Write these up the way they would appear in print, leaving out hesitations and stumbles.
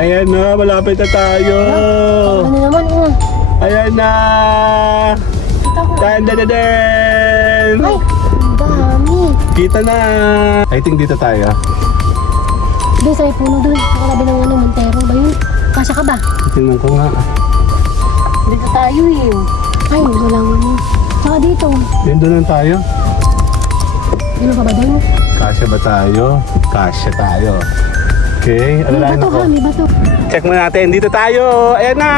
Ayan na, malapit na tayo. Ano naman Ayan na. Kita ko. Dan. Ay, ang dami. Kita na. I think dito tayo. Doon sa may puno doon. Sa kalabi ng Montero ba yun? Kasya ka ba? Tingnan ko nga. Dito tayo eh. Ay, wala nga yun. Saka dito. Doon lang tayo. Ano ka ba doon? Kasya ba tayo? Kasya tayo. Okay, May alalahan bato ako. ha, may bato. Check mo natin. Dito tayo. Ayan na.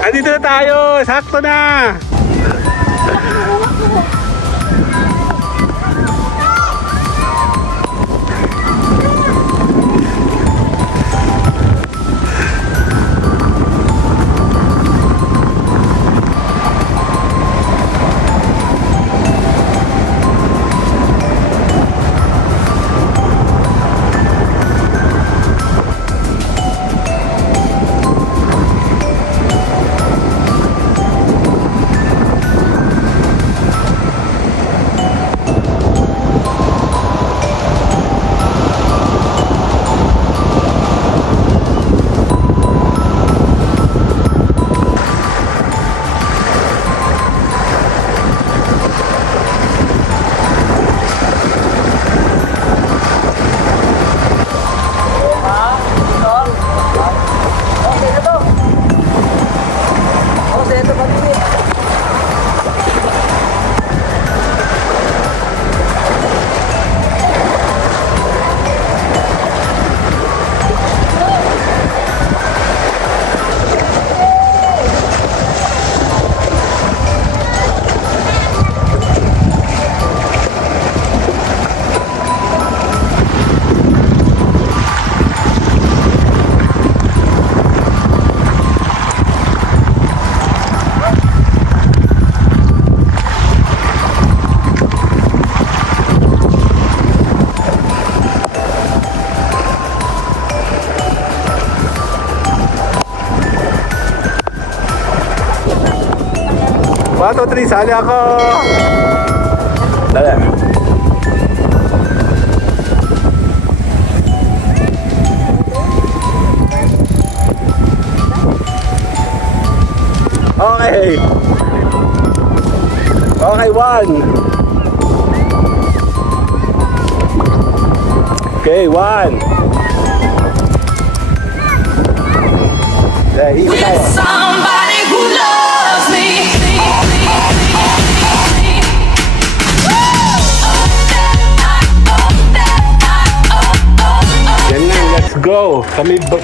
Andito na tayo. Sakto na. Bato, 3, sali ako. Dali. Okay. Okay, 1. Okay, 1. Ikot tayo. Somebody who loves me. Yan na, let's go. Kami go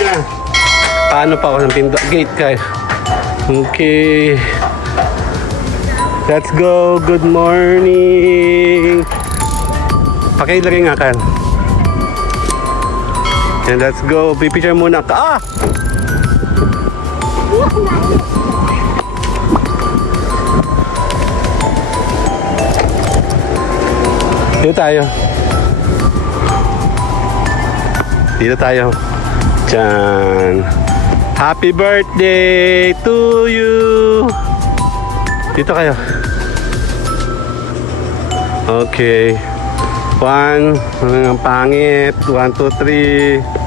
na. Paano pa ako ng pindot? Gate kayo. Okay. Let's go. Good morning. Pakilagay nga kan. And let's go. Pipicture muna ka. Ah! Dito tayo. Dito tayo. Diyan. Happy birthday to you. Dito kayo. Okay. 1. Ang pangit. 1, 2, 3.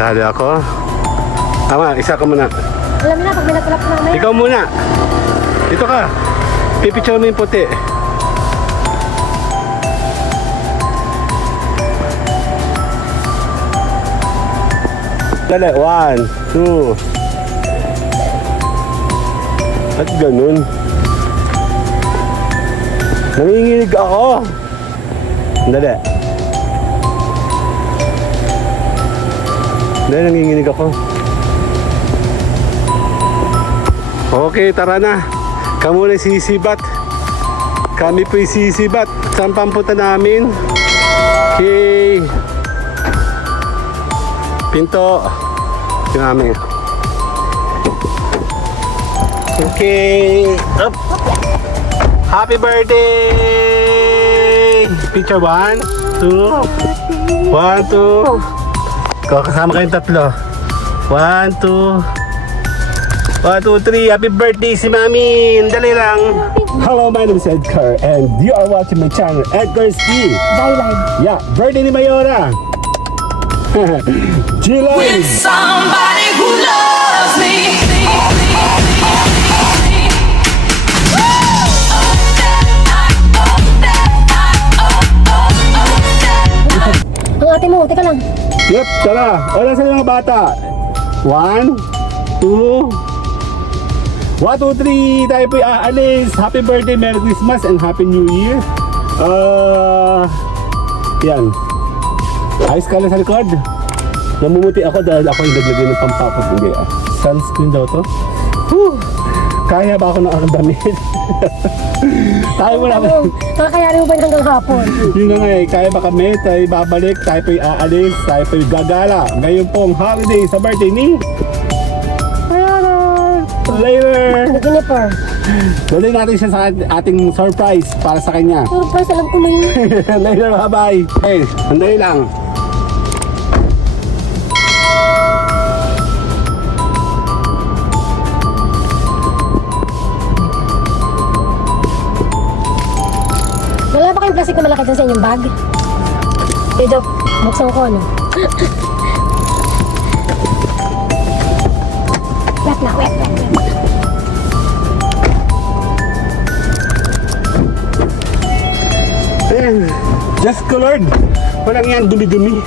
Sali ako. Tama, isa ka muna. Alam mo na, pag binatulap na namin. Ikaw muna. Dito ka. Pipicture mo yung puti. Dali, 1, 2. At ganun. Nanginginig ako. Dali. Dali, nanginginig ako. Okay, tara na. Kamu na sisibat. Kami po'y sisibat. Saan pampunta namin? Okay. Pinto. Yung amin. Okay. Up. Happy birthday! Picture 1, 2. 1, 2. Kasama kayong tatlo. 1, 2. 1, 2, 3. Happy birthday si Mami. Dali lang. Hello, my name is Edgar and you are watching my channel, Edgar's Tea. Live. Yeah, birthday ni Mayora. With G-Live. somebody who loves me. Ang ate mo, teka lang. Yep, tara. Wala sa mga bata. 1, 2. 1, 2, 3. Tayo po'y aalis. Happy birthday, Merry Christmas, and Happy New Year. Yan. Ayos ka lang sa likod. Namumuti ako dahil ako yung naglagay ng pampapot. Hindi ah. Sunscreen daw to. Whew. Kaya ba ako ng akong damit? Tayo mo naman. Kakayanin mo ba hanggang hapon? Yun na nga eh. Kaya ba kami? Tayo babalik. Tayo po'y aalis. Tayo po'y gagala. Ngayon pong holiday sa birthday ni Mayora. Later. Nag-inipper. Dali natin siya sa ating surprise para sa kanya. Surprise, alam ko na yun. Later, bye-bye. Hey, sandali lang. Wala ba kayong plastic na malaki dyan sa inyong bag? Dito, buksan ko ano. Wet na, wet. Eh, just colored. Walang yan, dumi-dumi.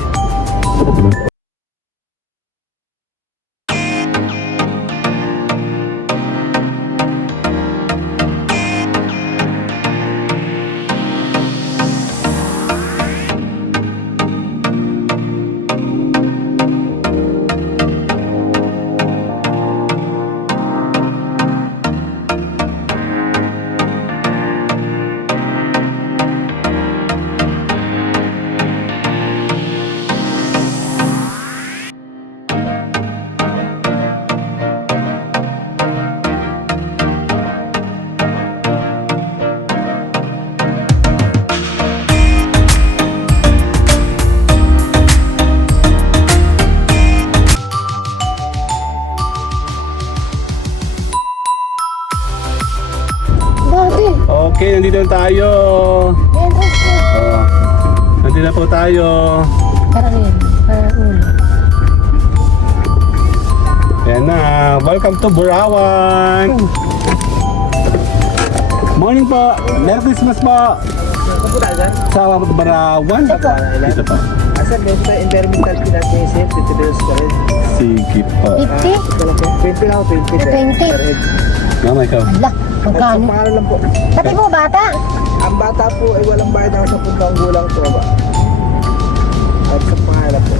Dati, Okay, nandito na tayo. entrance ko. Nandito na po tayo. Parang yun, parang ulo. Ayan na. Welcome to Burawan. Morning po. Merry Christmas po. Sa Burawan. Dito po. Asa meron tayo environmental pinag-isip, $50 ka rin. Sige po. 50? Ito lang po, 20 lang, 20 20. per head. Mama, ikaw. Ala, At sa magkano? pangalan lang po, Pati po bata. ang bata po ay walang bayad ng 10 taong gulang po ba? At sa pangalan po.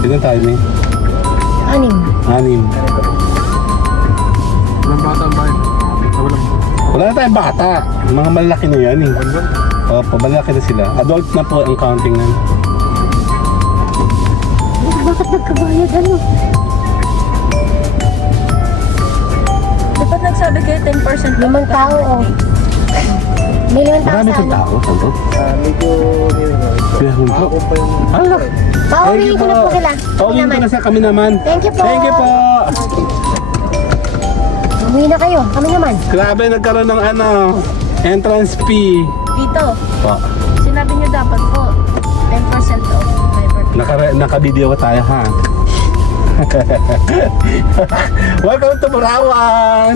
Dito tayo ni. 6. 6. Walang bata ang bayad. Wala na tayong bata. Mga malaki na yan eh. Opo, malaki na sila. Adult na po ang counting na. Bakit nagkabayad ano? Dapat nagsabi kayo 10% lang. 5 tao oh. May 5 tao Marami sa itong ano. tao. Santo. Medyo nilin po. Kaya hum po. Makakong pa yung... Ala. Pauwiin ko na po sila. Pauwiin ko na sa kami naman. Thank you po. Thank you po. Uwi na kayo. Kami naman. Grabe, nagkaroon ng ano, entrance fee. Dito, Po. sinabi niyo dapat po 10% off. Naka-video tayo ha. Welcome to Burawan.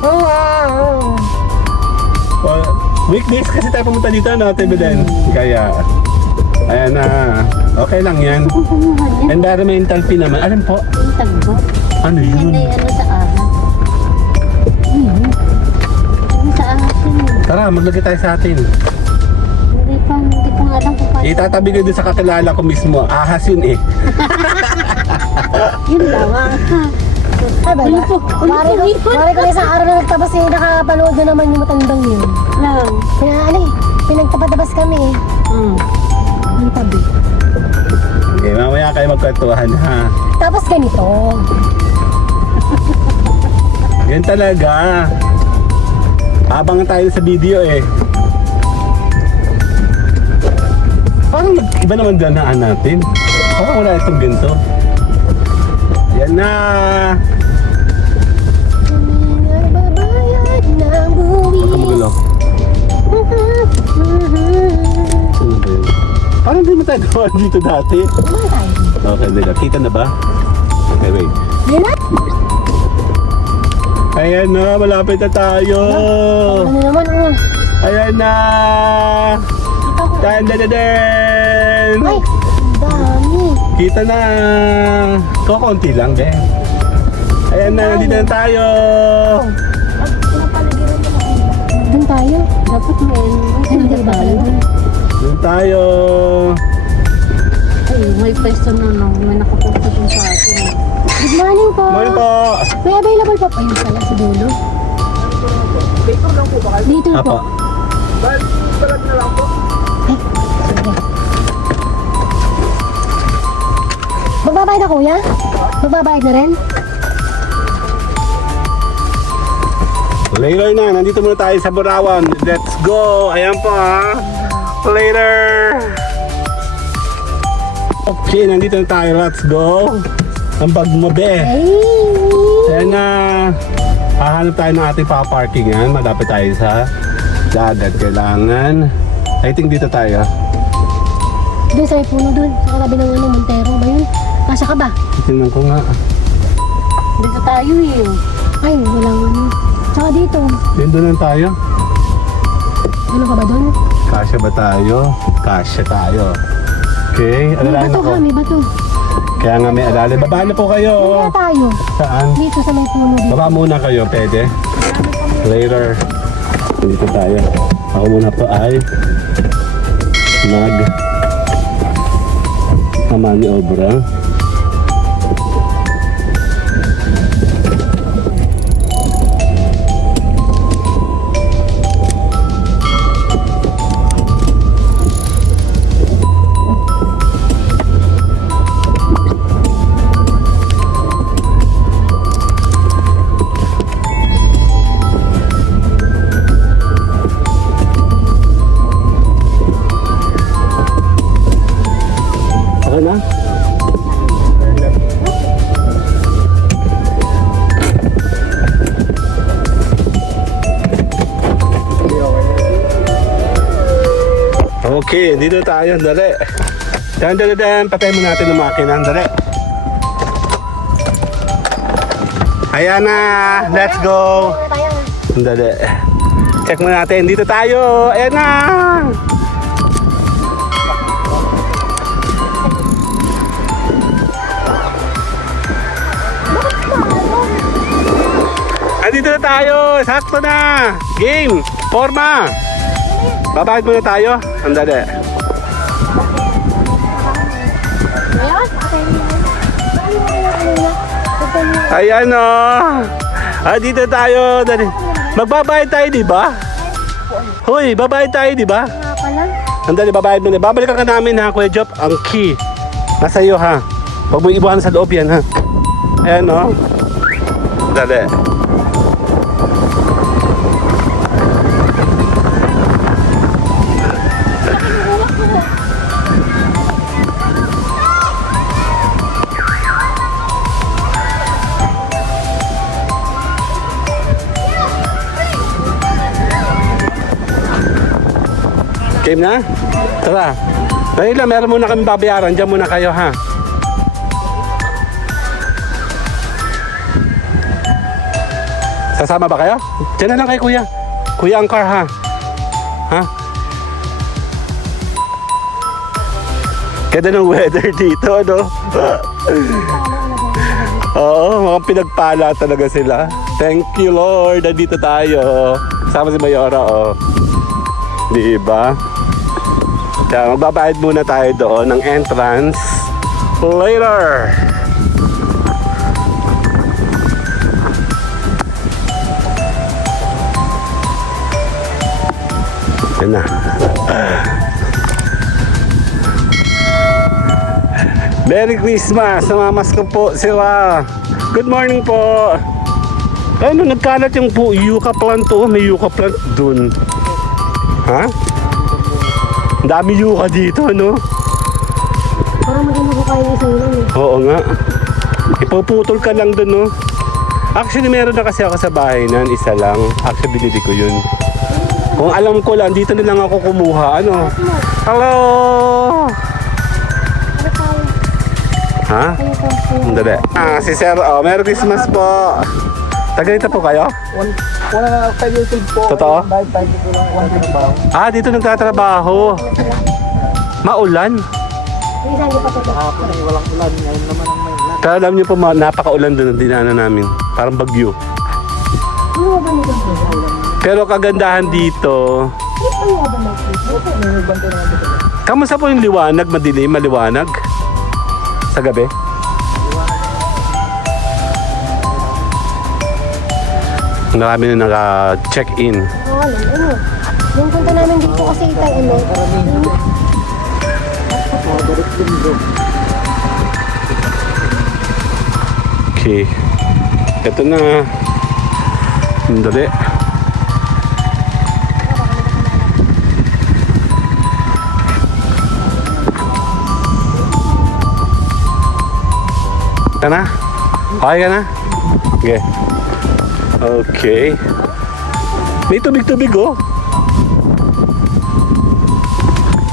Oh, wow. Well, weekdays kasi tayo pumunta dito, no, Tibiden? Kaya, ayan na. Okay lang yan. Environmental fee naman. Alam po? Yung tagbo. Ano yun? Ano sa ahas. Yung sa ahas yun. Tara, maglagay tayo sa atin. Hindi ko nga alam kung paano. Itatabi ko din sa kakilala ko mismo. Ahas yun eh. Yun lang ah. Ay ba? Mari ko isang araw na nagtabas eh, nakapanood na naman yung matandang yun. Pinagtapatabas kami eh. Ang tabi. Okay, mamaya kayo magkwentuhan ha. Tapos ganito. Yan talaga. Abangan tayo sa video eh. Parang iba naman danaan natin. Parang wala itong ginto. Yan na. Nagbabayad ng buwis. Huwag ka magulo. Ano ba yun? Parang di mo tayo gawa dito dati. Ano tayo? Okay, nila. Kita na ba? Okay, wait. Yan na? Ayan na, malapit na tayo. Ano naman, Ayan na. Dan. Ay, ang dami. Kita na. Konti lang, be. Ayan na, nandito na tayo. Doon tayo. Dapat hindi tayo. Doon tayo. Ay, may pwesto na no. May nakapunta dun sa atin. Good morning po. Morning po. May available pa pa yung sala sa dulo. Dito lang po ba kayo? Dito na po. Apa. Dahil balag na lang po. Sige. Magbabayad na kuya? Magbabayad na rin? Later na, nandito muna tayo sa Burawan. Let's go. Ayan po ha. Later. Okay, nandito na tayo. Let's go. Ang bag mo, be. Ay! Ayan na. Hahanap tayo ng ating paparkingan. Malapit tayo sa dagat. Kailangan. I think dito tayo. Doon sa may puno doon. Sa katabi ng Montero ba yun? Kasya ka ba? Tingnan ko nga. Dito tayo eh. Ay, walang ano. Tsaka dito. Doon lang tayo. Ano ka ba doon? Kasya ba tayo? Kasya tayo. Okay, May alalahan bato ako. ha, may bato. Kaya nga may alala. Baba na po kayo. Doon na tayo. Saan? Dito sa may puno dito. Baba muna kayo, pwede? Later. Dito tayo. Ako muna po ay maniobra. Okay na? Okay, dito tayo, dali. Dan, patay mo natin ng makina, dali. Ayan na, let's go. Dali. Check mo natin, dito tayo. Ayan na. Andito na tayo, sakto na. Game, forma. Babahid muna tayo. Andali. Ayan o. Dito tayo. Dali. Magbabayad tayo, di ba? Hoy, babayad tayo, di ba? Nga pala. Andali, babayad muna. Babalikan ka namin ha, Kuya Jop. Ang key. Nasa iyo ha. Huwag mo ibuhan sa loob yan ha. Ayan o. Dali. Game na? Tara. Dahil lang, meron muna kami babayaran. Diyan muna kayo, ha? Sasama ba kayo? Diyan na lang kay Kuya. Kuya ang car, ha? Ha? Ganda ng weather dito, ano? Oo, mga pinagpala talaga sila. Thank you, Lord. Nandito tayo. Kasama si Mayora, oh. Diba? Kaya magbabayad muna tayo doon ng entrance later. Yan na. Merry Christmas! Namamas ko po sila. Good morning po. Ano, nagkalat yung yucca plant to. May yucca plant dun. Ha? Ang dami yuka dito, no? Parang maganda ko kayo sa ilan eh. Oo nga. Ipuputol ka lang dun, no? Actually, meron na kasi ako sa bahay nan, isa lang. Actually, binili ko yun. Kung alam ko lang, dito na lang ako kumuha. Ano? Hello! Ano tayo? Ha? Ano to? Dali. Si Sir, Merry Christmas po. Taga dito po kayo? Wala sa YouTube po. Totoo? Dahil tayo dito lang ako trabaho. Dito nagtatrabaho. Maulan. Yung isa hindi pa ito. Kahapon ay walang ulan. Ngayon naman ang may ulan. Pero alam niyo po, napakaulan doon ang dinaanan namin. Parang bagyo. Ano ba nito? Pero kagandahan dito, Ano ba nito? May bante naman dito. kamusta po yung liwanag? Madilim, maliwanag? Sa gabi? Marami na naka-check-in. Ano? Yung punta namin dito kasi tayo ano? Balik din bro. Okay. Ito na. Dali. Ka na? Okay ka na? Okay. Okay. May tubig-tubig oh.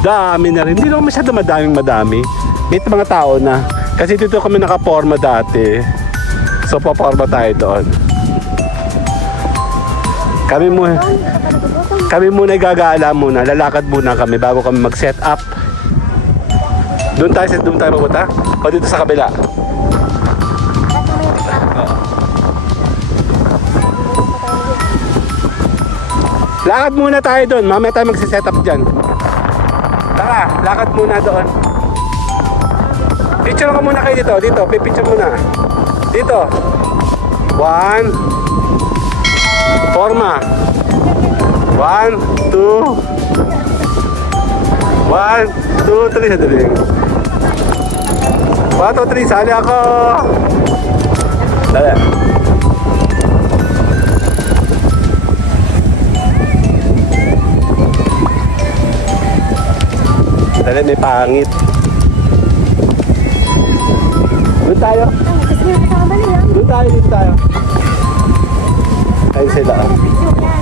Dami na rin. Hindi naman masyado madami. May mga tao na. Kasi dito kami nakaporma dati. So paporma tayo doon. Kami muna gagala muna. Lalakad muna kami bago kami mag-set up. Doon tayo mapunta? O dito sa kabila? Lakad muna tayo doon. Mamaya tayo magsiset up dyan. Tara, lakad muna doon. Picture ka muna kayo dito. Dito, pipicture muna. Dito. 1. Forma. 1, 2. 1, 2, 3. Sadali. 1, 2, 3. Sali ako. Dali. Dali, may pangit. Doon tayo. Kasi yung kasama nila. Doon tayo. Ayun sila.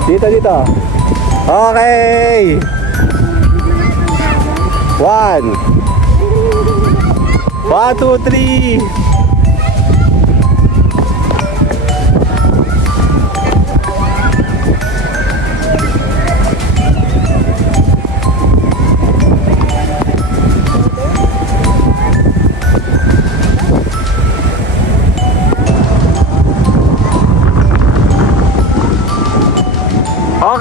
Dito. Okay. 1. 1, 2, 3.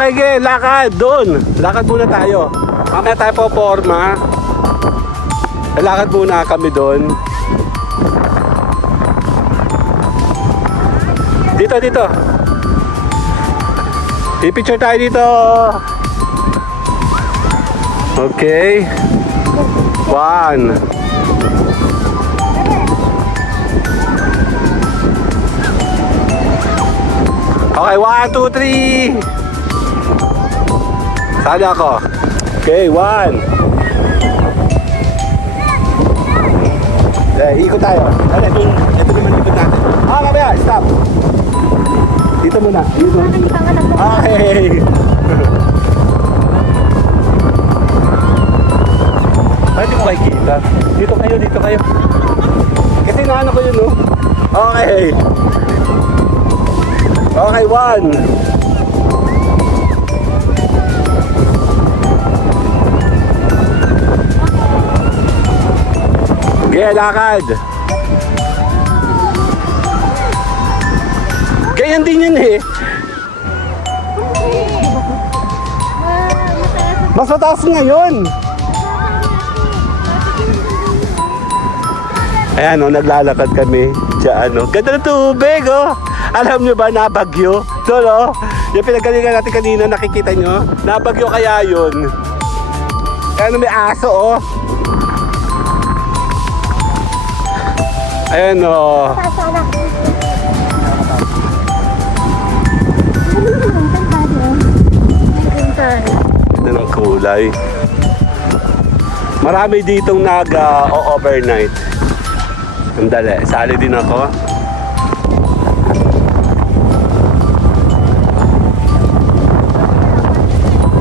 Okay, lakad doon. Lakad muna tayo. Mamaya tayo po forma. Lakad muna kami doon. Dito. Pipicture tayo dito. Okay. 1. Okay, 1, 2, 3. Sali ako. Okay, 1. Ikot tayo. Ito naman ikot natin. Kabaya, stop. Dito muna. Dito. Okay. Ay, di ko kayo kita. Dito kayo. Kasi naano ko yun, no? Okay. Okay, 1. Okay, lakad. Ganyan din yun eh. Mas mataas ngayon. Ayan o, naglalakad kami. Diyan o. Ganda ng tubig o. Alam nyo ba, nabagyo? Doon o. Yung pinagalingan natin kanina, nakikita nyo? Nabagyo kaya yun. Kaya may aso o. Ayan o. Sana. Ganda ng kulay. Marami ditong nag-overnight. Andali, sali din ako.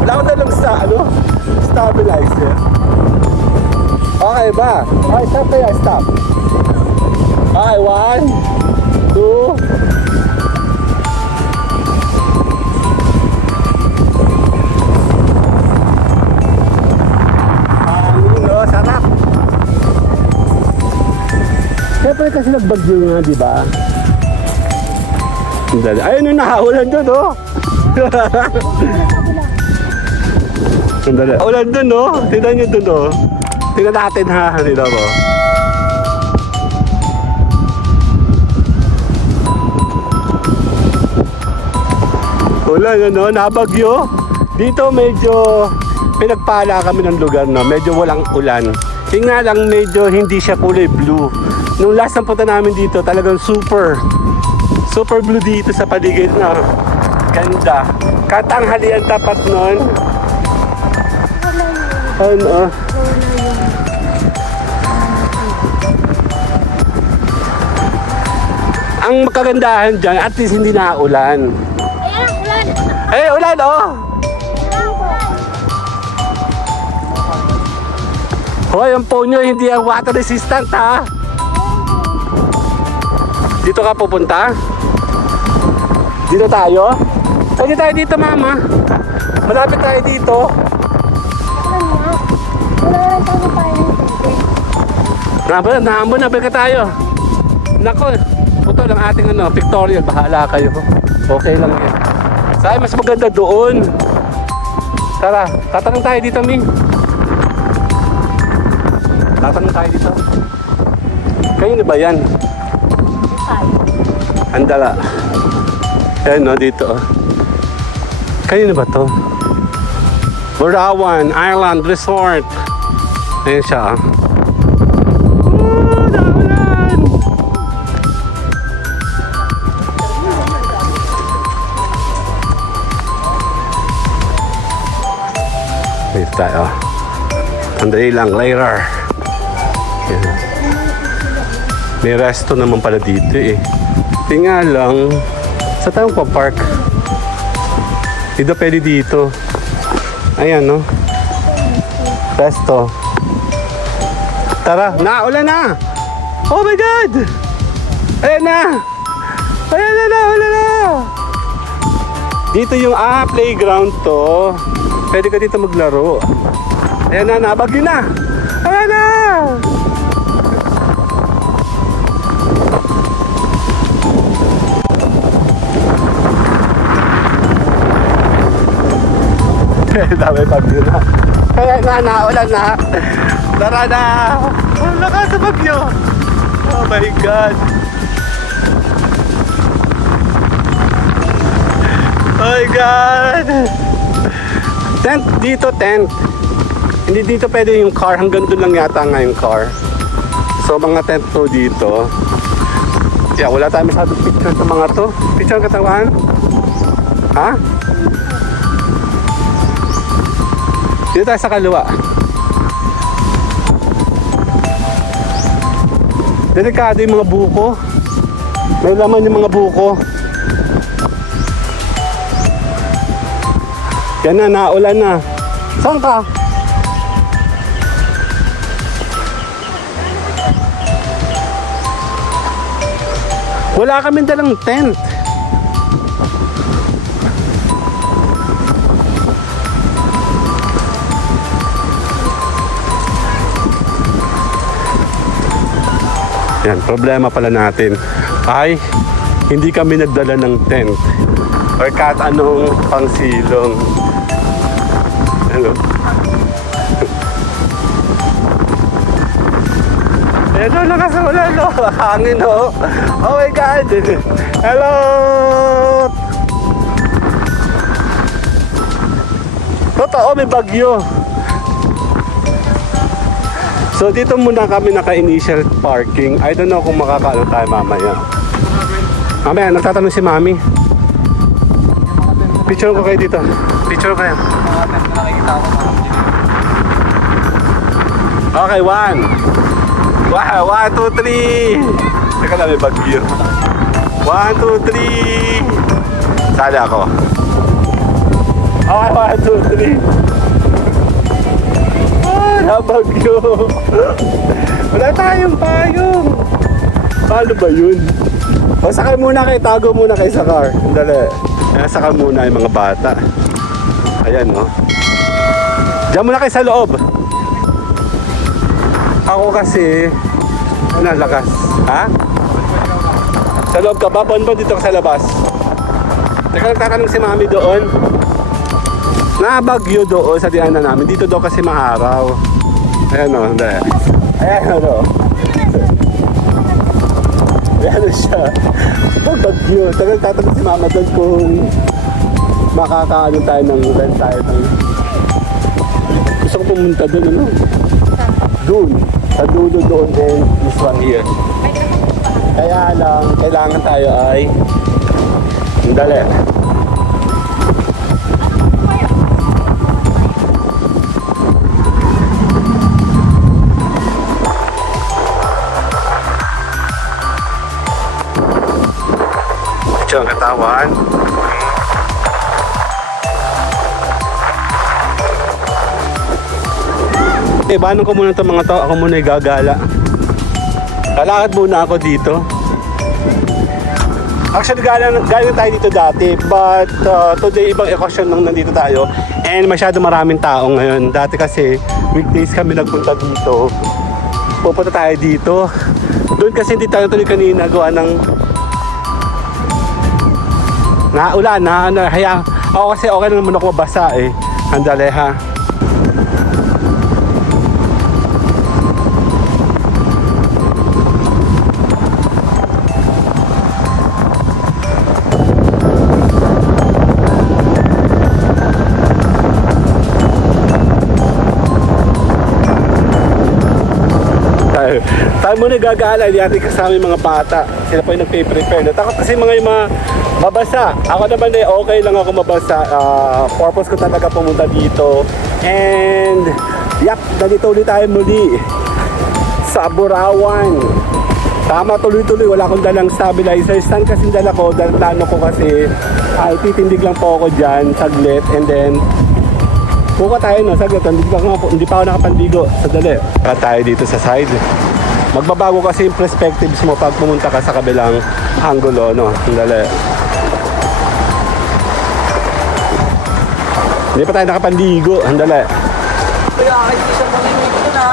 Wala ko na lang sa, stabilizer. Okay ba? Okay, stop tayo, stop. Okay, 1, 2. Sarap. Siyempre kasi nagbagyo nga, di ba? Ayun yung nakaulan doon, oh. Sandali. Ulan doon, oh. Tignan nyo doon, oh. Tignan natin, ha. Tignan mo. Ulan, ano? Nabagyo. Dito medyo pinagpala kami ng lugar, no? Medyo walang ulan. Yung nga lang, medyo hindi siya kulay blue. Nung last na punta namin dito, talagang super blue dito sa paligid na ganda. Katanghalian tapat nun. Ano? Ang kagandahan dyan, at least hindi na ulan. Ayan, ulan. Eh, ulan, oh! Hoy, ang phone nyo hindi ang water resistant, ha? Dito ka pupunta? Dito tayo? Pwede tayo dito, mama. Malapit tayo dito. Wala lang tayo tayo. Naambon na, balik tayo. Nako, ito lang ating pictorial. Bahala kayo. Okay lang yan. Saan mas maganda doon? Tara, tatanong tayo dito, Ming. Tatanong tayo dito. Kayo na ba yan? Andala. Ayan, no, dito. Kayo na ba to? Borawan Island Resort. Ayan siya. Daulan! Dito tayo. Sandali lang, later. Ayan. May resto naman pala dito eh. Tingnan lang. Sa tayo pa-park. Dito pwede dito. Ayan, no? Resto. Tara, naulan na! Oh my God! Ayan na! Ayan na, naulan na! Dito yung playground to. Pwede ka dito maglaro. Ayan na, nabagyo na! Ayan na! Dami bagyo na. Kaya nga, naulan na. Tara na! Ang lakas sa bagyo! Oh my God! Oh my God! Tent! Dito, tent! Hindi dito pwede yung car. Hanggang doon lang yata nga yung car. So, mga tent to dito. Yeah, wala tayo masyadong picture sa mga to. Picture katawan? Ha? Dito tayo sa kaliwa. Delikado yung mga buko. May laman yung mga buko. Yan na, naulan na. Saan ka? Wala kaming dalang tent. Yan, problema pala natin ay hindi kami nagdala ng tent or kahit anong pangsilong. Hello. Ayan o, lakas ang ulan o. Hangin o. Oh my God. Hello. Totoo, may bagyo. So dito muna kami naka-initial parking. I don't know kung makakaano tayo mamaya. Mamaya, nagtatanong si Mami. Picture ko kayo dito. Picture kayo. Okay, 1. Wow, 1, 2, 3. Teka lang, may bagyo. 1, 2, 3. Sali ako. Okay, 1, 2, 3. Ah, nabagyo. Wala tayong payong. Paano ba yun? O, sakay muna kayo. Tago muna kayo sa car. Dali. Sakay muna yung mga bata. Ayan, no? Diyan muna kayo sa loob. Ako kasi, nalakas. Ha? Sa loob ka ba? Bonbon dito ka sa labas. Teka, nagtatanong si mami doon. Nabagyo doon sa diyanan namin. Dito daw kasi maaraw. Ayan o, hindi. Ayan o. Ayan siya. Bagyo. Teka, nagtatanong si mama doon kung makakaano tayo ng rent tayo. Gusto ko pumunta doon, ano? Doon. Sa dulo doon din. This one here. Kaya lang, kailangan tayo ay dali. Ito ang katawan. Banong ko muna itong mga to. Ako muna gagala. Lalakad muna ako dito. Actually, galing tayo dito dati. But today, ibang ekosyon nang nandito tayo. And masyado maraming tao ngayon. Dati kasi, weekdays kami nagpunta dito. Pupunta tayo dito. Doon kasi hindi tayo tuloy kanina gawa ng naulan na. Ako kasi okay na naman ako mabasa eh. Andale ha. Tayo muna gagala, hindi natin kasama yung mga bata. Sila pa yung nagpe-prepare. Natakot kasi mga mabasa. Ako naman eh, okay lang ako mabasa. Purpose ko talaga pumunta dito. And, yap, nandito ulit tayo muli sa Burawan. Tama, tuloy-tuloy. Wala akong dalang stabilizer. Stand kasi dala ko. Dahil plano ko kasi ay titindig lang po ako dyan, saglit. And then, puka tayo no, saglit. Hindi pa ako nakapandigo. Sadali. Para tayo dito sa side. Magbabago kasi yung perspectives mo pag pumunta ka sa kabilang angulo, no? Dali. Hindi pa tayo nakapandigo. Dali. Kaya kahit isang pamimig ko na.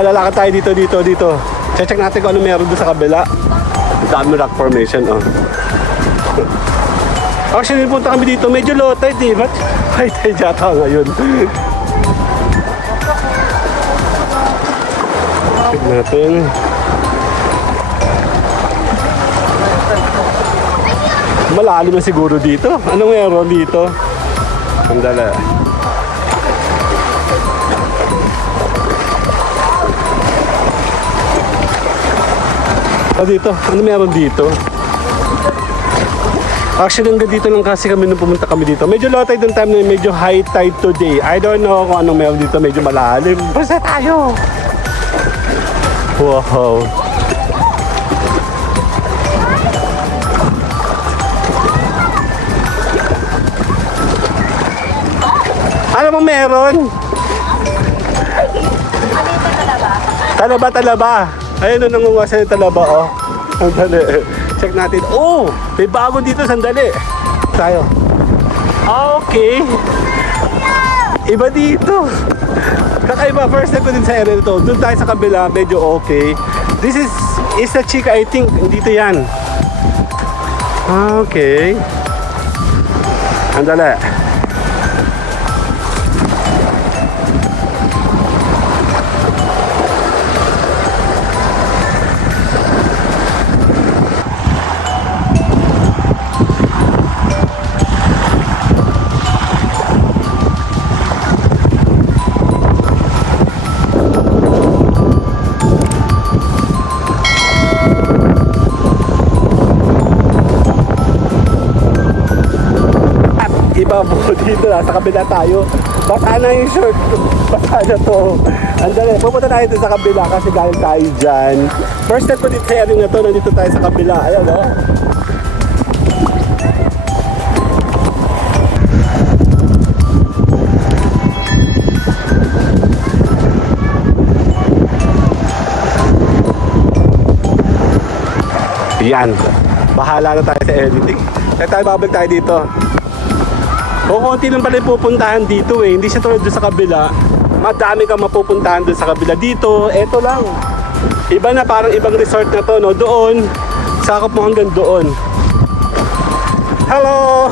Lalakad tayo dito. Check natin kung ano meron doon sa kabila. Dami rock formation, oh. Actually, punta kami dito. Medyo low tide, eh. Ba't high tide yata ngayon? Check natin. Malalim na siguro dito. Anong meron dito? Andala. Dito, ano meron dito? Actually, hanggang dito lang kasi kami nung pumunta kami dito. Medyo low tide yung time na medyo high tide today. I don't know kung anong meron dito, medyo malalim. Basta tayo! Wow! Ano bang meron? Talaba. Ayun na nangungasa yung talaba, oh. Sandali. Check natin. Oh! May bago dito, sandali. Tayo. Okay. Iba dito. Kakaiba. First time ko din sa area nito. Doon tayo sa kabila, medyo okay. This is Isla Chica, I think. Dito yan. Okay. Sandali. nagbabaho dito. Sa kabila tayo. Basa na yung shirt. Basa na to. Andali, pupunta tayo dito sa kabila kasi galing tayo dyan. First step ko dito sa area na to. Nandito tayo sa kabila. Ayan o. Yan. Bahala na tayo sa editing. Kaya tayo babalik tayo dito. O konti lang pala yung pupuntahan dito eh. Hindi siya tulad doon sa kabila. Madami kang mapupuntahan doon sa kabila. Dito, eto lang. Iba na, parang ibang resort na to, no? Doon, sakop mo hanggang doon. Hello!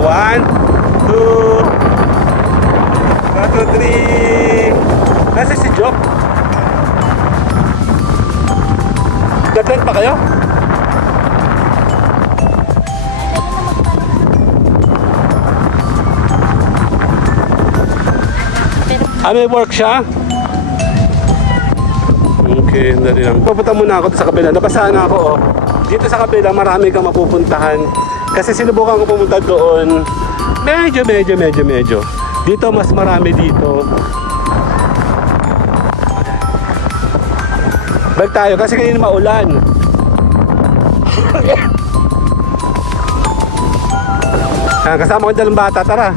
One, two, 3. Nasa si Jock? Nag-rent pa kayo? May work siya? Okay, dali lang. Pupunta muna ako sa kabila. Nabasahan na ako, oh. Dito sa kabila, marami kang mapupuntahan. Kasi sinubukan ko pumunta doon. Medyo. Dito, mas marami dito. Balik tayo kasi kanina maulan. Kasama ko dalang bata, tara.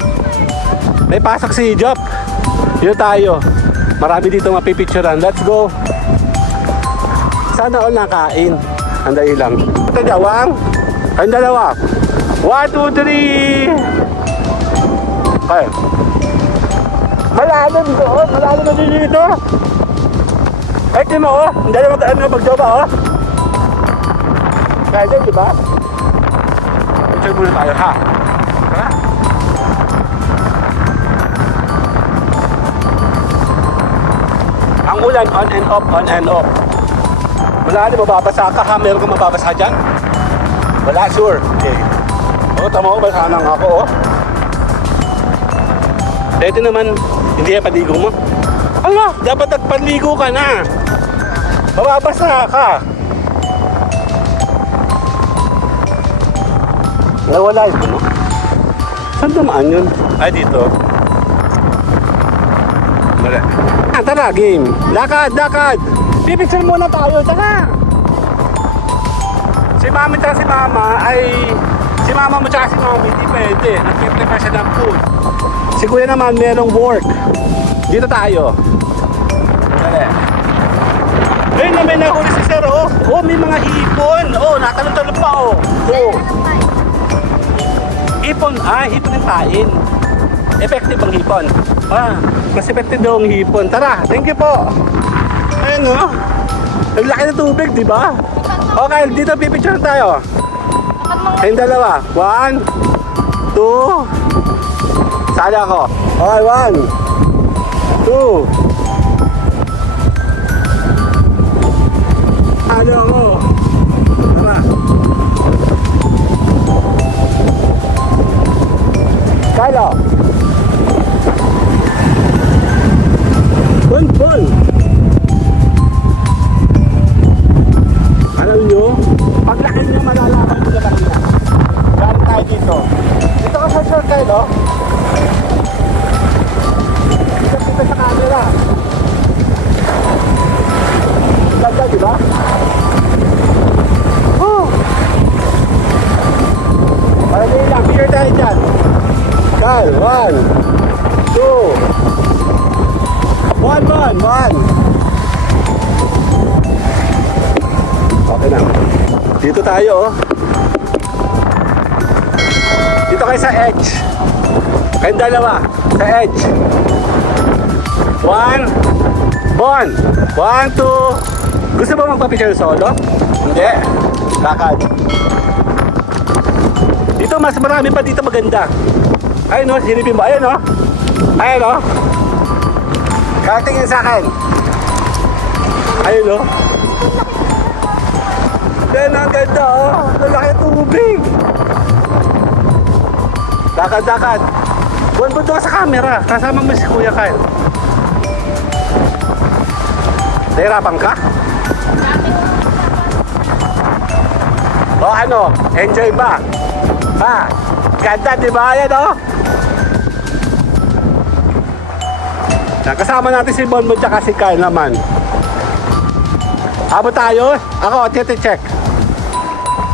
May pasok si Job. Dito tayo. Marami dito mapipicturean. Let's go. Sana all nakain. Anday lang. Ito dawang. Ang dalawa. 1, 2, 3. Okay. Malalim doon. Malalim na dito. Eh, di mo, oh. Ang dalawa magjoba, oh. Kaya din, di ba? Picture muna tayo, ha? Tara. Ang ulan, on and off, on and off. Malalim, mababasa ka, ha? Meron kang mababasa dyan? Wala, sure. Okay. O, tama ko, basa nang ako, oh. Dito naman, hindi yan paligo mo. Ala, dapat nagpaligo ka na. Mababasa ka. Nawala yun, no? Saan dumaan yun? Ay, dito. Wala. Tara, game. Lakad. Pipicture muna tayo, tara. Si mami tsaka si mama ay... Si mama mo tsaka si mami, hindi pwede. Nag-prepare siya ng food. Si kuya naman, merong work. Dito tayo. Dali. Ayun na, may nahuli si sir, oh. Oh, may mga hipon. Oh, natalon-talon pa, oh. Oh. Hipon, hipon ng kain. Effective ang hipon. Mas effective daw ang hipon. Tara, thank you po. Ayun, oh. Naglaki na tubig, di ba? Okay, dito pipicture tayo. Kayong dalawa. 1, 2. Sali ako. Okay, 1, 2. Sali ako. Tara. Kalo. Pun. Alam nyo, paglaki nyo malalaman nyo naman na. Galing tayo dito. Dito ka sa circle, no? Dito sa camera. Ganda, di ba? Parang lang, picture tayo dyan. Kal, 1, 2. 1. Okay na. Dito tayo, oh. Dito kayo sa edge. Kayong dalawa. Sa edge. 1, Bon! 1, 2. Gusto mo magpa-picture solo? Hindi. Lakad. Dito mas marami pa dito maganda. Ayun o, silipin mo. Ayun o. Ayun o. Katingin sa akin. Ayun o. Yan ang ganda o. Malaki tubig. Lakad. Buwan-buwan doon ka sa camera. Kasama mo si Kuya Kyle. Nahirapan ka? O ano? Enjoy ba? Ha? Ganda, di ba? Ayan o. Kasama natin si Bonbon tsaka si Kyle naman. Abo tayo? Ako, check.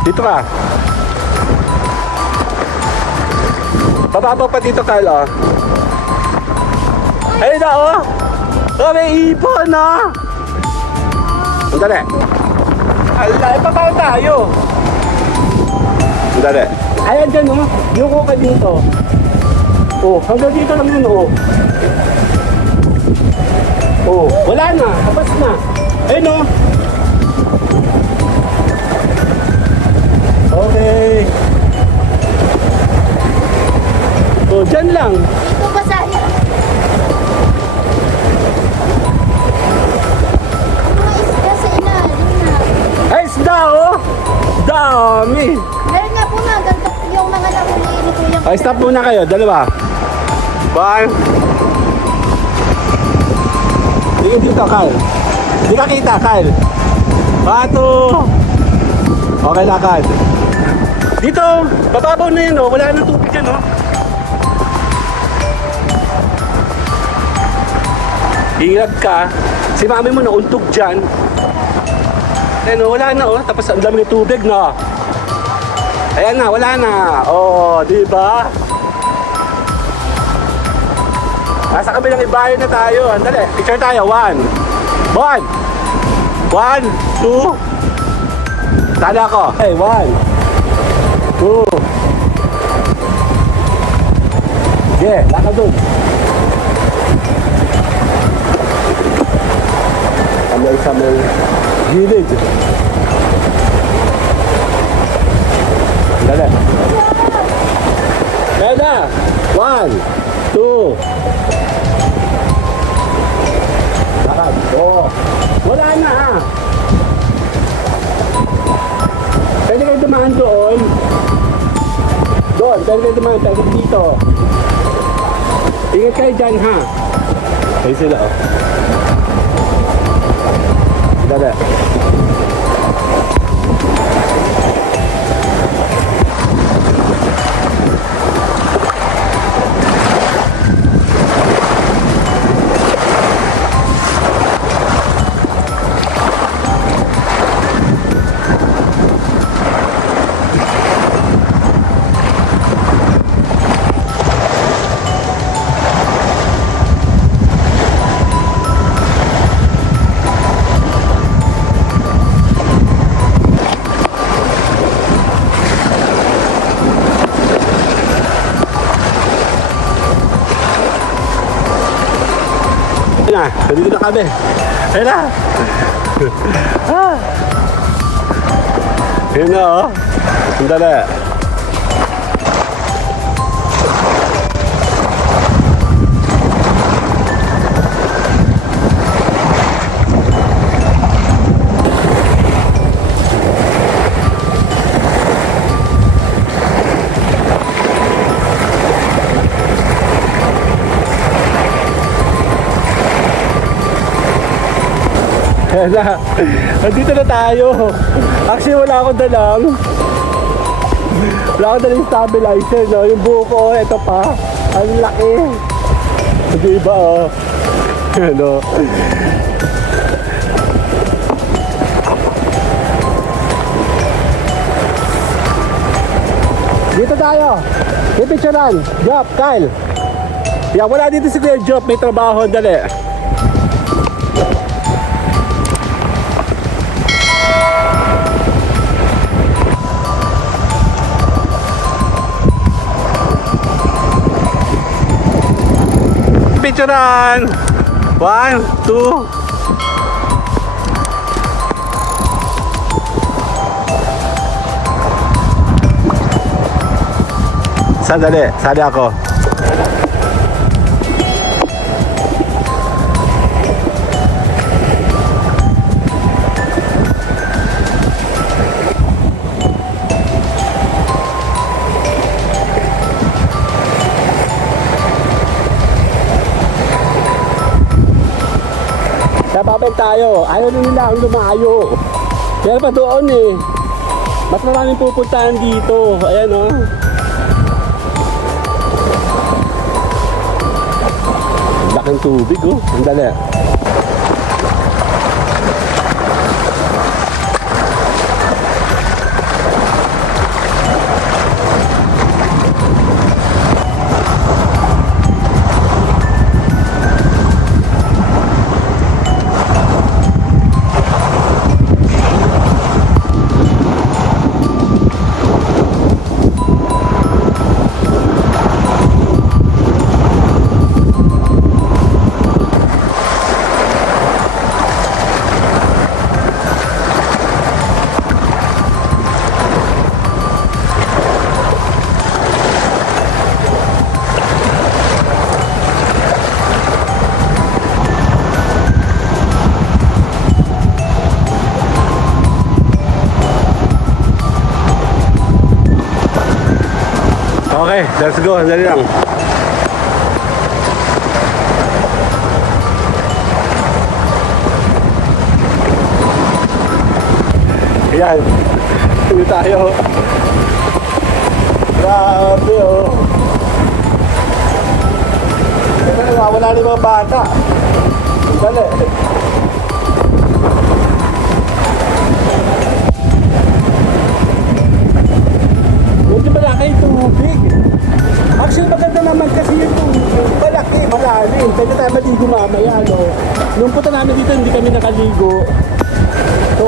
Dito ka. Bababa pa dito, Kyle, o. Ayun na, o. Oh, may ibon, o. Sandali. Alay, papaw tayo. Sandali. Ayan dyan, o. Yuko ka dito. Oh, hanggang dito lang yun, o. Oh, wala na. Tapos na. Ayun, o. Okay. Oh, dyan lang. Dito ba sa... Mga isda sa ilalim na. Ay, isda, oh! Dami! Meron nga po nga, ganito yung mga nahuli ni Kuya. Ay, stop muna kayo. Dalawa. 1. Tingin dito, Kyle. Hindi ka kita, Kyle. 1, 2. Okay, lakad. Dito, bababaw na yun, oh. Wala nang tubig yan, oh. Ingat ka. Si mami mo nauntog dyan. Ayan, oh, wala na, oh. Tapos ang dami ng tubig, no? Ayan na, wala na. Oh, di ba? Nasa kabilang ibayan na tayo. Andali, picture tayo. 1. 1, 2. Tala ako. Okay, 1, 2. Yeah, lakad dun. Sa may gilid. Dali. Kaya 1, 2. Lakad. Oh. Wala na, ha. Pwede kayo dumaan doon. Pwede kayo dumaan. Pwede dito. Ingat kayo dyan, ha. Ayun sila, oh. Dali. Na, dito na kami. Ayun na. Ayun na, oh. Sandali. Nandito na tayo. Actually, wala akong dalang. Wala akong dalang stabilizer, no? Yung buho ko, ito pa. Ang laki. Diba, oh. Ano? Dito tayo. Pipicturean. Job, Kyle. Yeah, wala dito si Kuya Job. May trabaho, dali. Picturean. 1, 2. Sandali, sali ako. Babalik tayo. Ayaw na nila ang lumayo. Kaya pa doon eh. Mas maraming pupuntahan dito. Ayan o. Oh. Laking tubig oh. Ang dali. Okay, let's go. Dali lang. Ayan. Hindi tayo. Grabe oh. Kasi wala na yung mga bata. Dali. Hindi pala kayo tubig. Actually, maganda naman kasi yung tubig. Malaki, malalim. Pwede tayo maligo mamaya, no? Nung punta namin dito, hindi kami nakaligo. So,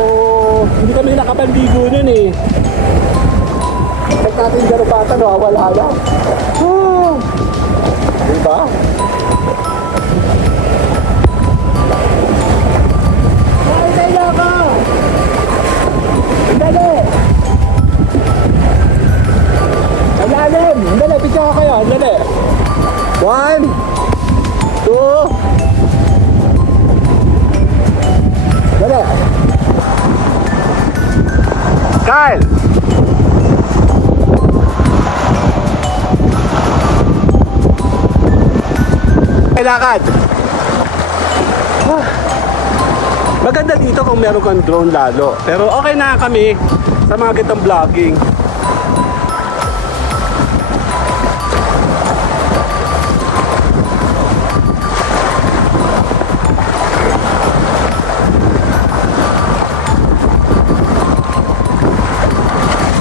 hindi kami nakapanligo nun eh. Check natin yung garupata, no? Wala lang. Oh. Diba? Ay, tayo ka! Dali! Ang lalim! Dali, picture ko kayo. Dali. 1, 2. Dali. Kyle! Lakad. Maganda dito kung meron kang drone lalo. Pero okay na kami sa mga gitang vlogging.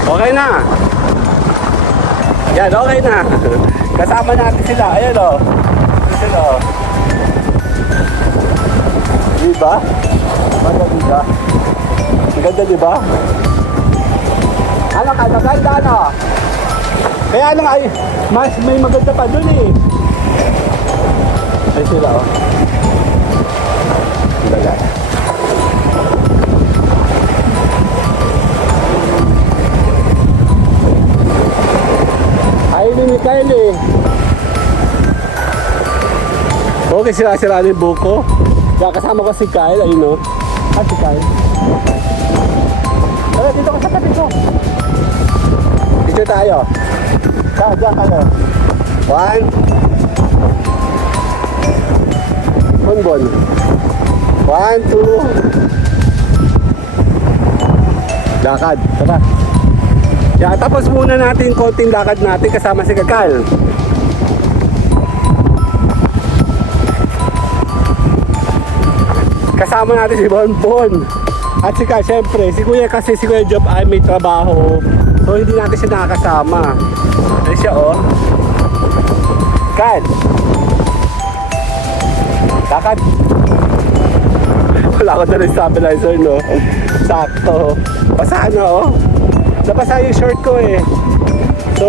Okay na. Yan, okay na. Kasama natin sila. Ayan o. Sila o. Diba? Maganda. Maganda diba? Ano ka? Maganda ano? Kaya ano ay mas may maganda pa dun eh. Ay sila o. Dala. Ay, ni Kyle eh. Okay, sila-sila yung buko. Kaya kasama ko si Kyle, ayun no. Ah, si Kyle. Tara, dito ka sa tabi ko. Dito tayo. Diyan ka na. 1. Bonbon. 1, 2. Lakad, tara. Yeah, tapos muna natin konting lakad natin kasama si Kakal. Kasama natin si Bonbon. At si Kal, syempre, si Kuya kasi si Kuya Job ay may trabaho. So hindi natin siya nakakasama. Ano siya oh. Kal. Lakad. Wala ko na rin stabilizer no. Sakto. Basa na oh. Nabasa yung short ko eh. So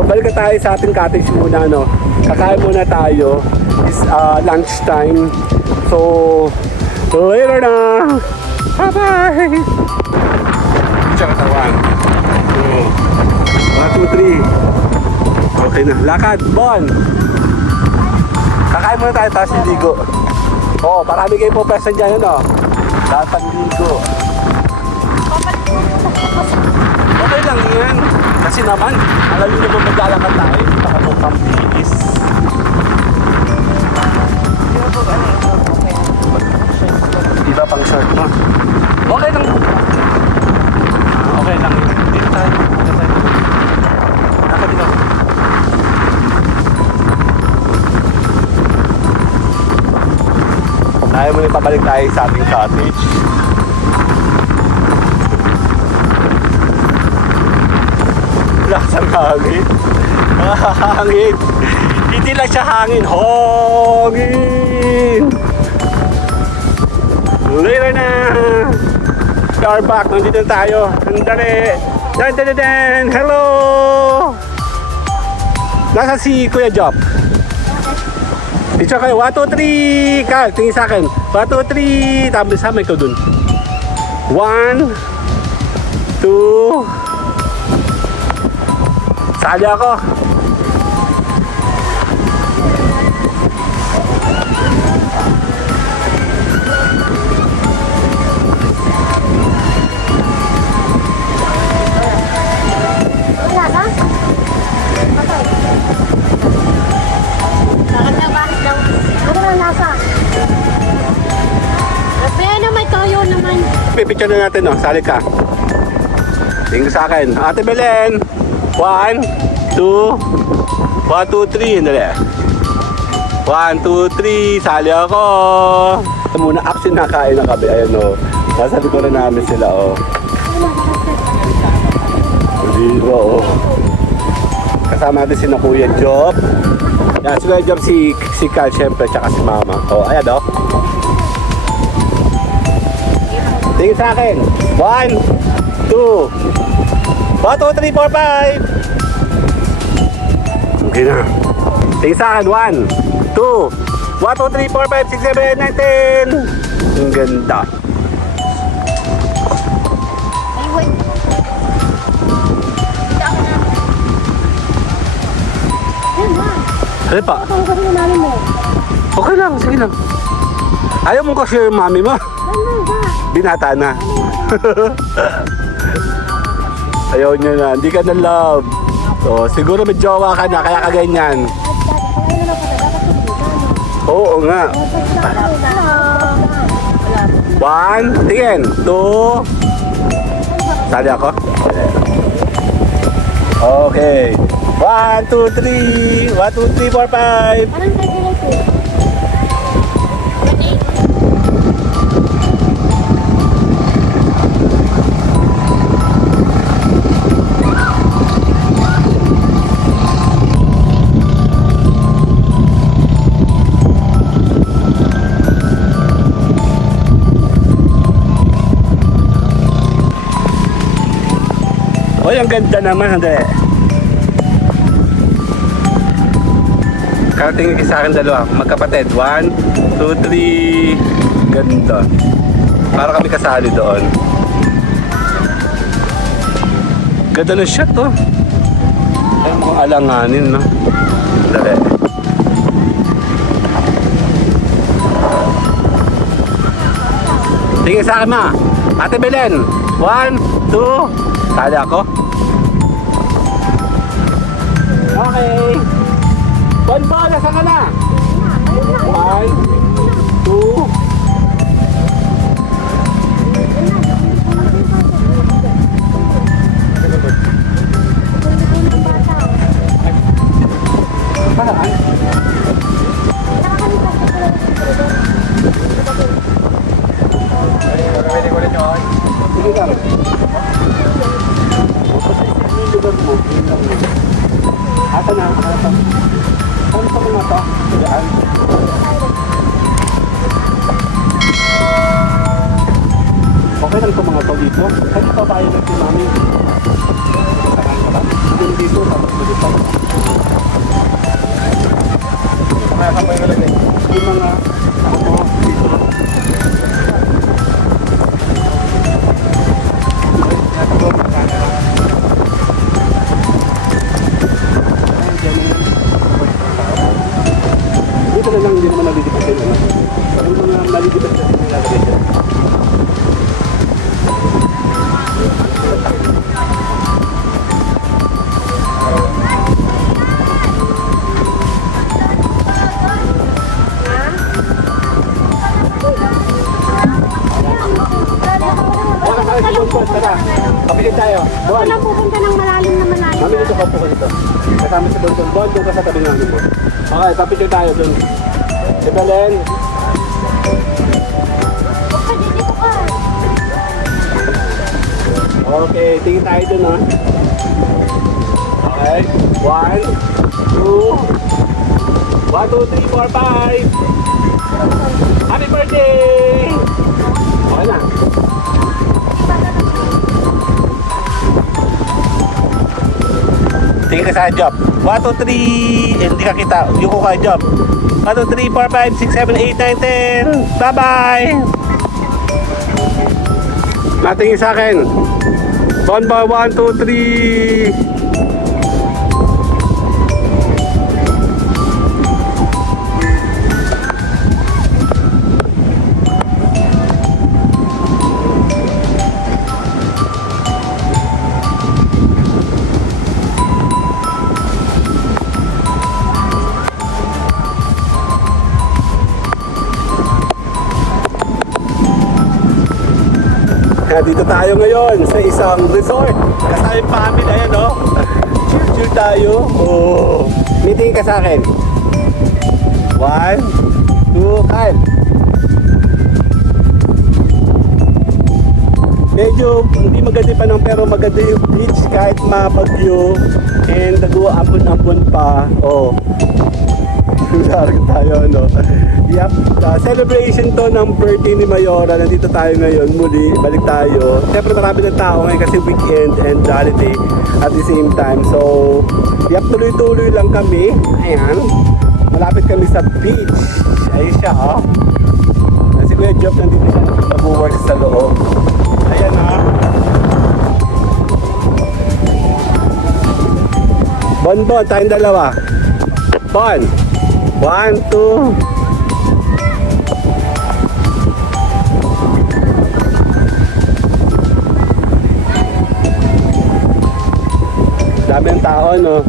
balik na tayo sa ating cottage muna no. Kakain muna tayo. It's lunch time. So later na. Bye bye. Picture ka 1, 2, 3. Okay na. Lakad. Bon. Kakain muna tayo tapos liligo. Oo, marami kayo po pwesto dyan, ano? Dapat panligo. Okay lang yan. Kasi naman, alam niyo naman maglalakad tayo. Baka po pambilis. Di ba pang short mo? Okay lang. Okay lang. Dito tayo. Lakad dito. Ayaw mo na pabalik tayo sa ating cottage. Lakas ang hangin. Hangin. Hindi lang siya hangin. Hangin. Later na. Starbucks. Nandito na tayo. Andali. Dan, dan, dan, dan. Hello. Nasa si Kuya Job. Picture kayo. 1, 2, 3. Carl, tingin sa akin. 1, 2, 3. Tapos sama ikaw dun. 1, 2. Sali ako. Wala ka? Okay. Bakit na bakit daw? Ano na nasa? Kaya na may toyo naman. Pipicture na natin, no? Sali ka. Tingin sa akin. Ate Belen. 1, 2, 1, 2, 3. Dali. 1, 2, 3. Sali ako. Muna, actually nakain na kami. Ayan, o. Nasa likuran namin sila, o. Dito, o. Kasama natin si na Kuya Job. Yan, si Kuya Job, si Carl, syempre, tsaka si Mama. O, ayan, o. Tingin sa akin. 1, 2. 1, 2, 3, 4, 5. Okay na. Tingin sa akin. 1, 2. 1, 2, 3, 4, 5, 6, 7, 8, 9, 10. Ang ganda. Ay, wait. Hindi ako na. Yan na. Ano pa? Ito ang galing namin mo. Okay lang. Sige lang. Ayaw mo kasi yung mami mo. Ano ba? Binata na. Ayaw niya na. Hindi ka na love. So, siguro may jowa ka na. Kaya ka ganyan. Pagkain na lang pala. Dapat subukan. Oo nga. 1. Tingin. 2. Sali ako. Okay. 1, 2, 3. 1, 2, 3, 4, 5. Parang calculate eh. Oy, ang ganda naman. Hindi. Karating sa akin dalawa. Magkapatid. 1, 2, 3. Ganda. Para kami kasali doon. Ganda ng shot, oh. Ay, mukhang alanganin, no? Dali. Tingin sa akin, ma. Ate Belen. 1, 2. Sali ako. Okay. Bonbon, nasa ka na? 1, 2. Paraan. Sige lang. Yung lugar mo, yun lang yun. Ata na, ata. Saan pa mga to? Diyan. Okay lang ito mga to dito. Saan pa tayo ng mami? Saan ka ba? Dito, tapos mo dito. Kaya ka may nalagay. Yung mga ako dito. Okay, na lang, hindi naman nalilipat din. Pero yung mga nalilipat na nilalagay dyan. Tara, kapilin tayo. Bon. Walang pupunta ng malalim na malalim. Kami dito pa po dito. Kasama si Bonton. Bon, doon ka sa tabi ng libot. Okay, kapilin tayo doon. Si Belen. Dito ka. Okay, tingin tayo doon ha. Okay, 1, 2, 3, 4, 5. Happy birthday! Okay na. Tingin ka sa job. 1, 2, 3. Hindi ka kita. Yung ko ka job. 1, 2, 3, 4, 5, 6, 7, 8, 9, 10. Bye-bye! Natingin sa akin. Bon ba? 1, 2, 3. Dito tayo ngayon sa isang resort. Kasama yung family, ayan o. Chill tayo. Oh. Meeting ka sa akin. 1, 2, Kyle. Medyo hindi maganda pa nang pero maganda yung beach kahit mabagyo. And nag-uampon-ampon pa. Oh. Larga tayo, no? Yep, celebration to ng birthday ni Mayora. Nandito tayo ngayon, muli, balik tayo. Siyempre marami ng tao ngayon kasi weekend and holiday at the same time. So, yep, tuloy-tuloy lang kami. Ayan, malapit kami sa beach. Ayun siya, oh. Si Kuya Job nandito siya, nag-work sa loob. Ayan, oh. Bon, tayong dalawa. Bon. 1, 2. Dami ng tao, no?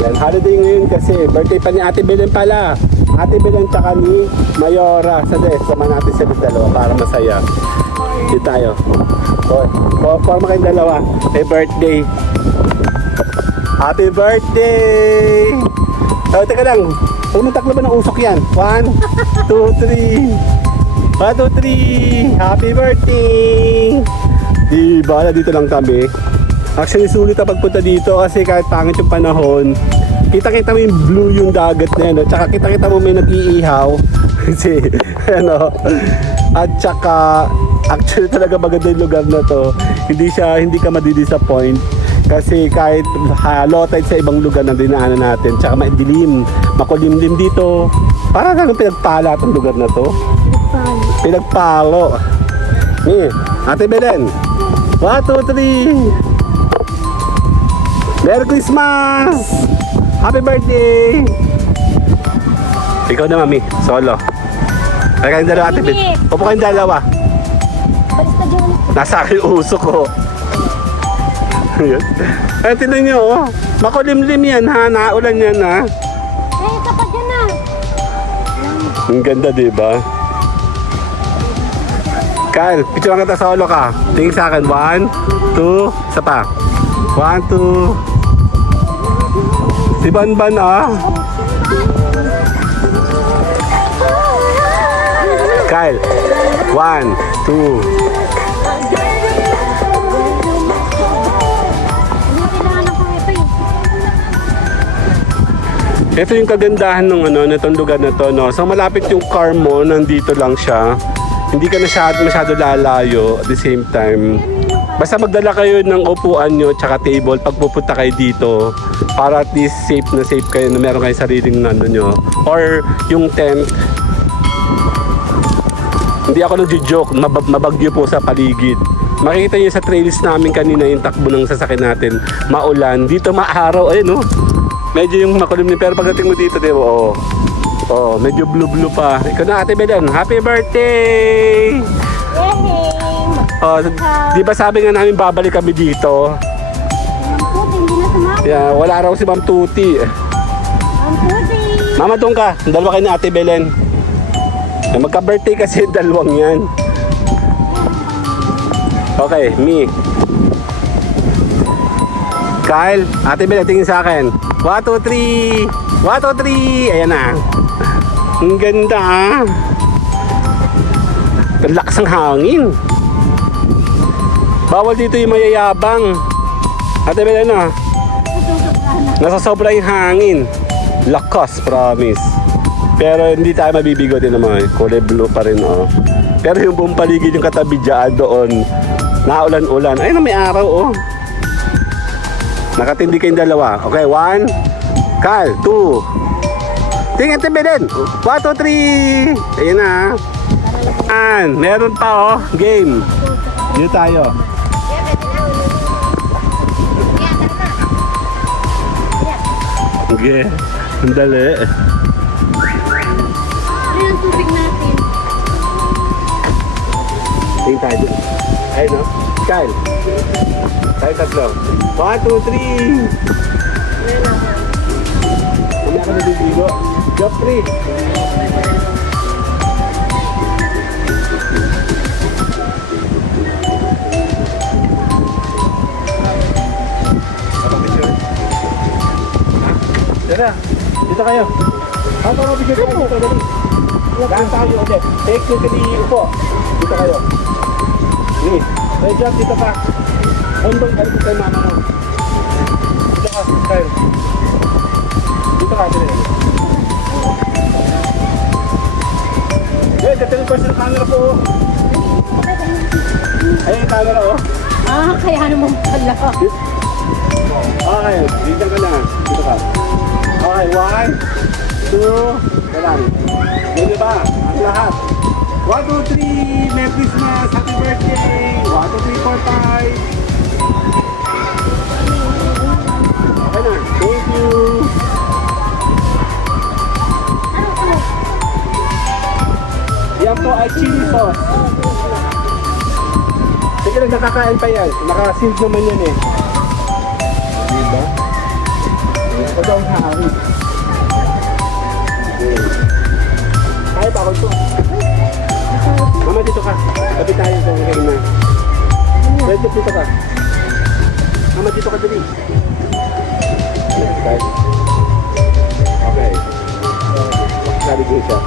Yan, holiday ngayon kasi. Birthday pa ni Ate Belen pala. Ate Belen tsaka ni Mayora. Sama natin sila dalawa para masaya. Dito tayo. Forma kayong dalawa. Happy birthday. Happy birthday! Oh, teka lang. Pumuntak na ba ng usok yan? 1, 2, 3. 1, 2, 3. Happy birthday! Diba, dito lang kami. Actually, sulit ang pagpunta dito kasi kahit pangit yung panahon, kita-kita mo yung blue yung dagat na yan. Tsaka kita-kita mo may nag-iihaw. Kasi, ano. At tsaka, actually talaga maganda yung lugar na to. Hindi ka madidisappoint. Kasi kahit low tide sa ibang lugar na dinaanan natin, tsaka madilim, makulimlim dito. Para talagang pinagpala itong lugar na to. Pinagpalo. Ni, Ate Belen. 1, 2, 3. Merry Christmas! Happy birthday! Ikaw na, Mami. Solo. Kaya kayong dalawa, Ate Belen. Upo kayong dalawa. Nasa akin yung uso ko. Ay, tinan nyo, oh. Makulimlim yan, ha? Naulan yan, ha? Eh, isa pa dyan na. Ang ganda, diba? Kyle, picture kita solo ka. Tingin sa akin. 1, 2, isa pa. 1, 2. Si Banban, ah. Kyle. 1, 2. Ito yung kagandahan ng nitong lugar na to, no. So malapit yung car mo, nandito lang siya. Hindi ka masyado lalayo at the same time. Basta magdala kayo ng upuan nyo tsaka table pag pupunta kayo dito para at least safe kayo na meron kayong sariling nyo. Or yung tent. Hindi ako nagjo-joke, mabagyo po sa paligid. Makikita nyo sa trails namin kanina yung takbo ng sasakyan natin. Maulan, dito maaraw, ayun, no. Medyo yung makulimlim pero pagdating mo dito, diba, oh. Oh, medyo blue-blue pa. Ikaw na, Ate Belen. Happy birthday! Yay! Oh, di ba sabi nga namin babalik kami dito? Puti, hindi na sumama. Yeah, wala raw si Ma'am Tuti. Ang puti. Mama, doon ka. Dalawa kayo ni Ate Belen. Eh, magka-birthday kasi yung dalawang yan. Okay, me. Kyle, Ate Belen, tingin sa akin. 1, 2, 3. 1, 2, 3. Ayan na. Ang ganda ah. Ang lakas ng hangin. Bawal dito yung mayayabang. Ate Belen, ah. Nasa sobra yung hangin. Lakas, promise. Pero hindi tayo mabibigo din naman. Kulay blue pa rin, oh. Pero yung buong paligid yung katabi dyan doon, naulan-ulan. Ayun na, may araw, oh. Nakatindi kayong dalawa. Okay, 1. Kyle, 2. Tingnan, Ate Belen. 1, 2, 3. Ayun na. Meron pa, oh. Game. Dito tayo. Okay. Sandali. Ano yung tubig natin? Tingin tayo dun. Ayun, no? Kyle. Tayo tatlo. 1, 2, 3. Kami ako nabibigo. Job 3. Tara, dito kayo. Ano mo bigyan ko dito dali. Gaan tayo ulit. Take yung kanina upo. Dito kayo. Ni, may job dito pa. Hondong dito kay mama mo. Dito ka, Kyle. Dito ka, dito. Hey, tatalo ko sa camera po. Ayun yung camera, oh. Kaya naman pala. Okay, dito ka na. Dito ka. Okay, 1, 2, kalang. Ganyan ba? Ang lahat. 1, 2, 3, Merry Christmas, Happy Birthday. 1, 2, 3, 4, 5. Okay na, thank you. Yan po ay chili sauce. Sige lang, nakakain pa yan. Nakasilid naman yan eh. Diba? Ito daw ang hangin. Kaya pa ako ito. Mama, dito ka. Tabi tayo sa ngayon na. Pwede dito ka. Mama, dito ka dali. Okay. Sabi ko siya.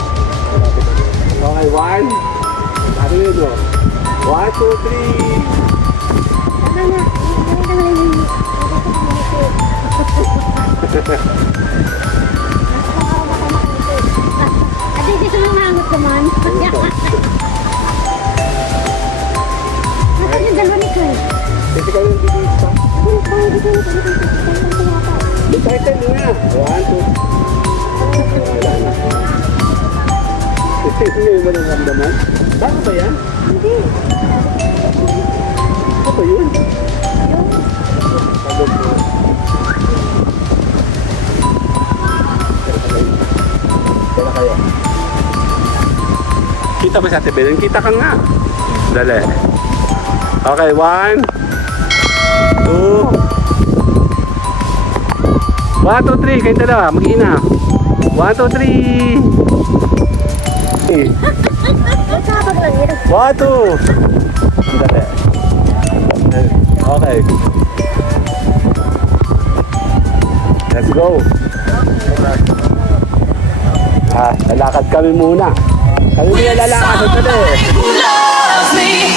Okay, 1. Sabi nyo ito. 1, 2, 3. Ate, dito lang naangot naman. Nasaan yung dalawa ni Kyle? Kasi kayo yung bibis pa. May title nga. 1, 2. Hindi mo naramdaman? Bago ba yan? Hindi. Ano ba yun? Pagod mo. Kaya kayo. Kita ba sa Ate Belen? Kita ka nga. Dali. Okay, 1, 2. 1, 2, 3. Kayong dalawa. Mag-ina. 1, 2, 3. Magkakapag lang yun. 1, 2. Dali. Okay. Let's go. Lalakad kami muna. Kami muna lalakad. Ito Somebody who loves me.